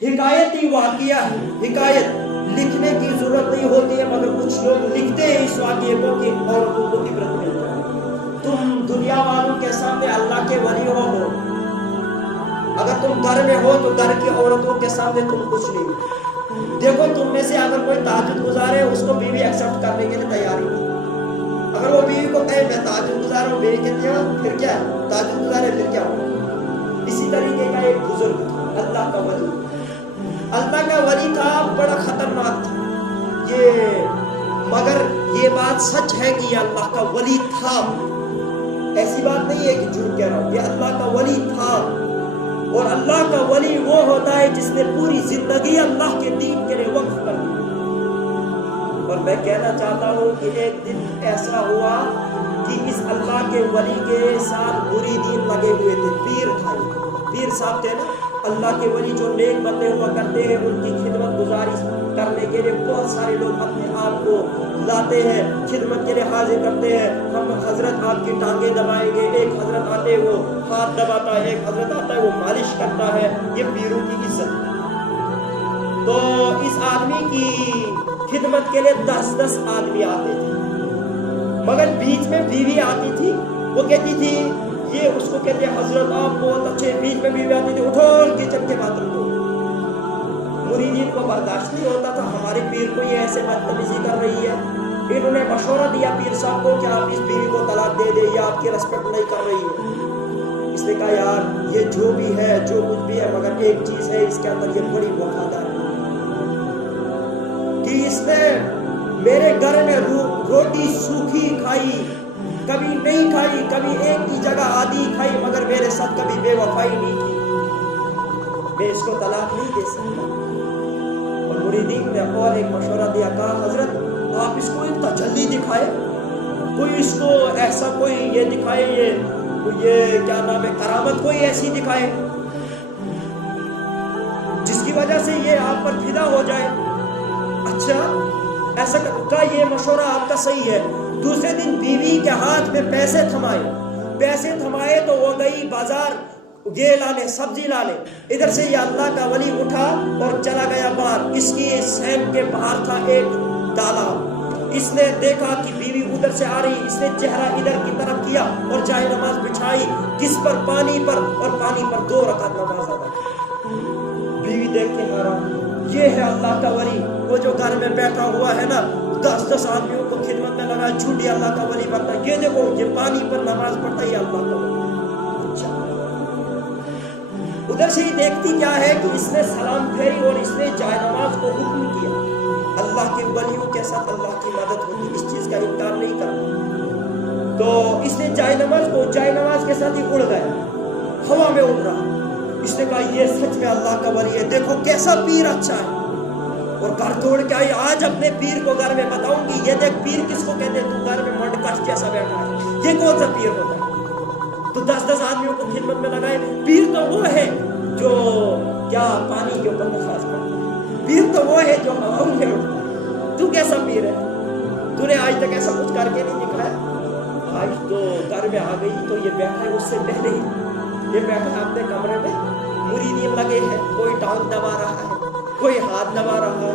حکایتی واقعہ ہے، حکایت لکھنے کی ضرورت نہیں ہوتی ہے، مگر کچھ لوگ لکھتے ہیں اس واقعے کو کہ عورتوں کو عبرت مل جائے۔ تم دنیا والوں کے سامنے اللہ کے ولی ہو، اگر تم گھر میں ہو تو گھر کی عورتوں کے سامنے تم کچھ نہیں ہو۔ دیکھو تم میں سے اگر کوئی تہجد گزارے اس کو بیوی ایکسپٹ کرنے کے لیے تیار ہی نہیں، اگر وہ بیوی کو کہے میں تہجد گزار ہوں، بیوی کہتی ہے پھر کیا ہے، تہجد گزارے پھر کیا ہو۔ اسی طریقے کا ایک بزرگ تھا، اللہ کا ولی، اللہ کا ولی تھا، بڑا خطرناک تھا یہ، مگر یہ بات سچ ہے کہ یہ اللہ کا ولی تھا، ایسی بات نہیں ہے کہ جھوٹ کہہ رہا ہوں، یہ اللہ کا ولی تھا۔ اور اللہ کا ولی وہ ہوتا ہے جس نے پوری زندگی اللہ کے دین کے لیے وقف کر دی۔ اور میں کہنا چاہتا ہوں کہ ایک دن ایسا ہوا کہ اس اللہ کے ولی کے ساتھ مریدین لگے ہوئے تھے، پیر تھا، پیر صاحب تھے نا، اللہ کے ولی جو نیک بندے ہوا کرتے ہیں ان کی خدمت گزاری کرنے کے لیے بہت سارے لوگ اپنے آپ کو لاتے ہیں، خدمت کے لیے حاضر کرتے ہیں، ہم حضرت آپ کی ٹانگیں دبائیں گے، ایک حضرت آتے ہیں وہ ہاتھ دباتا ہے، ایک حضرت آتا ہے وہ مالش کرتا ہے، یہ پیروں کی عزت ہے۔ تو اس آدمی کی خدمت کے لیے 10 آدمی آتے تھے، مگر بیچ میں بیوی آتی تھی، وہ کہتی تھی، یہ اس کو کہتے ہیں حضرت آپ بہت اچھے، بیچ میں بیوی آتی تھی، اٹھو کچن کے باتوں کو۔ مریدین کو برداشت نہیں ہوتا تھا، ہمارے پیر کو یہ ایسے بدتمیزی کر رہی ہے۔ انہوں نے مشورہ دیا پیر صاحب کو کہ آپ اس بیوی کو طلاق دے دیں، یہ آپ کی ریسپیکٹ نہیں کر رہی ہے۔ اس نے کہا یار یہ جو بھی ہے، جو کچھ بھی ہے، مگر ایک چیز ہے اس کے اندر، یہ بڑی وفادار ہے کہ اس نے میرے گھر میں روٹی سوکھی کھائی، کبھی نہیں کھائی، کبھی ایک کی جگہ آدھی کھائی، مگر میرے ساتھ کبھی بے وفائی نہیں کی، میں اس کو طلاق نہیں دے سکتا۔ اور مریدین نے اور ایک مشورہ دیا، کہا حضرت آپ اس کو ایک تجلی دکھائے، کوئی اس کو ایسا کوئی یہ دکھائے، یہ کیا نام ہے، کرامت کوئی ایسی دکھائے جس کی وجہ سے یہ آپ پر فدا ہو جائے۔ اچھا ایسا کا یہ مشورہ آپ کا صحیح ہے۔ دوسرے دن بیوی کے ہاتھ میں پیسے تھمائے تو وہ گئی بازار، یہ لانے، سبزی لانے، ادھر سے یہ اللہ کا ولی اٹھا اور چلا گیا باہر۔ اس کی سیم کے باہر تھا ایک ڈالا، اس نے دیکھا کہ بیوی ادھر سے آ رہی، اس نے چہرہ ادھر کی طرف کیا اور جائے نماز بچھائی، کس پر، پانی پر، اور پانی پر 2 رکعت نماز ادا کی۔ بیوی دیکھ کے حیران، یہ ہے اللہ کا ولی، وہ جو گھر میں بیٹھا ہوا ہے نا، 10 آدمیوں کو خدمت میں لگا، جھوٹی اللہ کا ولی بنتا، یہ دیکھو یہ پانی پر نماز پڑھتا، یہ اللہ کا ولی۔ اچھا ادھر سے ہی دیکھتی کیا ہے کہ اس نے سلام پھیری اور اس نے جائے نماز کو حکم کیا۔ اللہ کے ولیوں کے ساتھ اللہ کی مدد ہوتی، اس چیز کا انکار نہیں کرنا۔ تو اس نے جائے نماز کے ساتھ ہی اڑ گیا، ہوا میں اڑ رہا۔ اس نے کہا یہ سچ میں اللہ کا ولی ہے، دیکھو کیسا پیر اچھا ہے۔ اور گھر توڑ کے آئی، آج اپنے پیر کو گھر میں بتاؤں گی، یہ دیکھ پیر کس کو کہتے ہیں، تو گھر میں منڈکش جیسا بیٹھا ہے، یہ کون سا پیر ہوتا ہے؟ تو 10 آدمیوں کو خدمت میں لگائے۔ پیر تو وہ ہے جو کیا پانی کے اوپر نماز پڑھتا ہے، پیر تو وہ ہے جو ہواؤں میں اڑتا ہے۔ تو کیسا پیر ہے؟ تو نے آج تک ایسا کچھ کر کے نہیں دکھایا۔ آج تو گھر میں آ گئی تو یہ بیٹھا ہے، اس سے پہلے ہی یہ بیٹھا ہے اپنے کمرے میں، مریدین لگے ہیں، کوئی ٹانگ دبا رہا ہے، کوئی ہاتھ دبا رہا ہے۔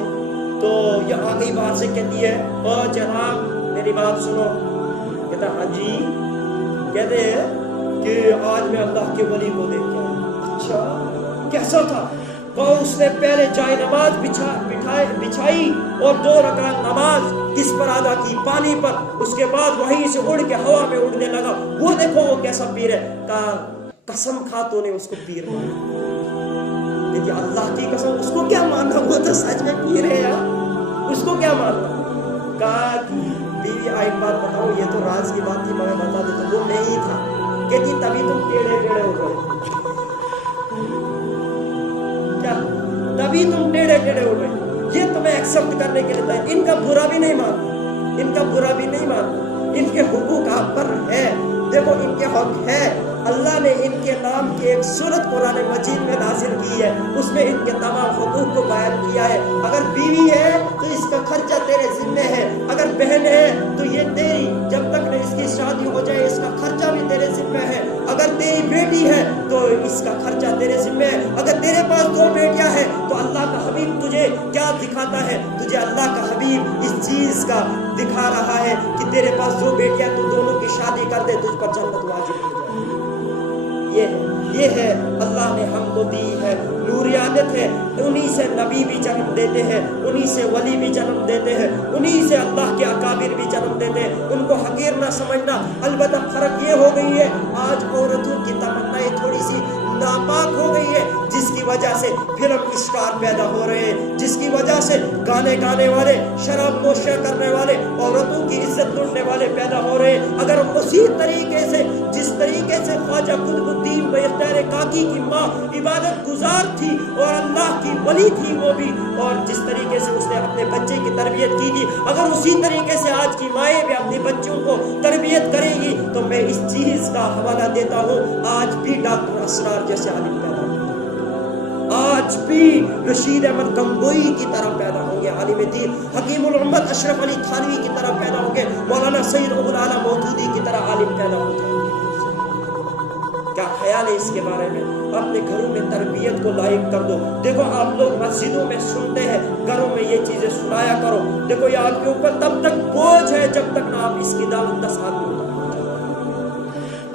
تو یہ آ گئی باہر سے کہتی ہے، او جناب میری بات سنو۔ کہتا ہاں جی، کہتے ہیں کہ آج میں اللہ کے ولی کو دیکھ کے آیا۔ اچھا کیسا تھا؟ وہ اس نے پہلے جائے نماز بچھائی اور 2 رکعت نماز کس پر ادا کی؟ پانی پر۔ اس کے بعد وہیں سے اڑ کے ہوا میں اڑنے لگا۔ وہ دیکھو وہ کیسا پیر ہے۔ کہا قسم کھا تو نے اس کو پیر مانا؟ لیکن اللہ کی قسم اس کو کیا ماننا، وہ تو سچ میں پیر ہے یار، اس کو کیا ماننا؟ کہا بیوی آئی بات بتاؤ، یہ تو راز کی بات تھی مگر بتا دے تو وہ نہیں تھا۔ کہتی تبھی تم ٹیڑے ہو گئے، کیا تبھی تم ٹیڑے ہو گئے؟ یہ تمہیں ایکسپٹ کرنے کے لیے تھا۔ ان کا برا بھی نہیں مانتا، ان کا برا بھی نہیں مانتا، ان کے حقوق آپ پر ہے، دیکھو ان کے حق ہے، اللہ نے ان کے نام کی ایک سورت قرآن مجید میں نازل کی ہے، اس میں ان کے تمام حقوق کو بیان کیا ہے۔ اگر بیوی ہے تو اس کا خرچہ تیرے ذمہ ہے، اگر بہن ہے تو یہ تیری جب تک اس کی شادی ہو جائے اس کا خرچہ بھی تیرے ذمہ ہے، اگر تیری بیٹی ہے تو اس کا خرچہ تیرے ذمہ ہے، اگر تیرے پاس 2 بیٹیاں ہیں تو اللہ کا حبیب تجھے کیا دکھاتا ہے؟ تجھے اللہ کا حبیب اس چیز کا دکھا رہا ہے کہ تیرے پاس 2 بیٹیاں تو دونوں کی شادی کر دے، تجھ پر جنت واجب ہو جائے۔ یہ ہے اللہ نے ہم کو دی ہے نوریانیت ہے، انہی سے نبی بھی جنم دیتے ہیں، انہی سے ولی بھی جنم دیتے ہیں، انہی سے اللہ کے اکابر بھی جنم دیتے ہیں، ان کو حقیر نہ سمجھنا۔ البتہ فرق یہ ہو گئی ہے آج عورتوں کی تمنائیں تھوڑی سی ناپاک ہو گئی ہے، جس کی وجہ سے فلم اسٹار پیدا ہو رہے ہیں، جس کی وجہ سے گانے گانے والے، شراب نوشیاں کرنے والے، عورتوں کی عزت لوٹنے والے پیدا ہو رہے ہیں۔ اگر اسی طریقے سے جس طریقے سے خواجہ قطب الدین بختیار کاکی کی ماں عبادت گزار تھی اور اللہ کی ولی تھی وہ بھی، اور جس طریقے سے اس نے اپنے بچے کی تربیت کی تھی، اگر اسی طریقے سے آج کی مائیں بھی اپنے بچوں کو تربیت کرے گی تو میں اس چیز کا حوالہ دیتا ہوں آج بھی ڈاکٹر اسرار جیسے عالم پیدا ہوں گے، آج بھی رشید احمد گنگوئی کی طرح پیدا ہوں گے عالم دین، حکیم الامت اشرف علی تھانوی کی طرح پیدا ہوں گے، مولانا سید ابو العلا مودودی کی طرح عالم پیدا ہو جائیں گے۔ کیا خیال ہے اس کے بارے میں؟ اپنے گھروں میں تربیت کو لائق کر دو۔ دیکھو آپ لوگ مسجدوں میں سنتے ہیں، گھروں میں یہ چیزیں سنایا کرو۔ دیکھو یہ آپ کے اوپر تب تک بوجھ ہے جب تک نہ آپ اس کی دعوت 10 آدمی۔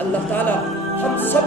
اللہ تعالی ہم سب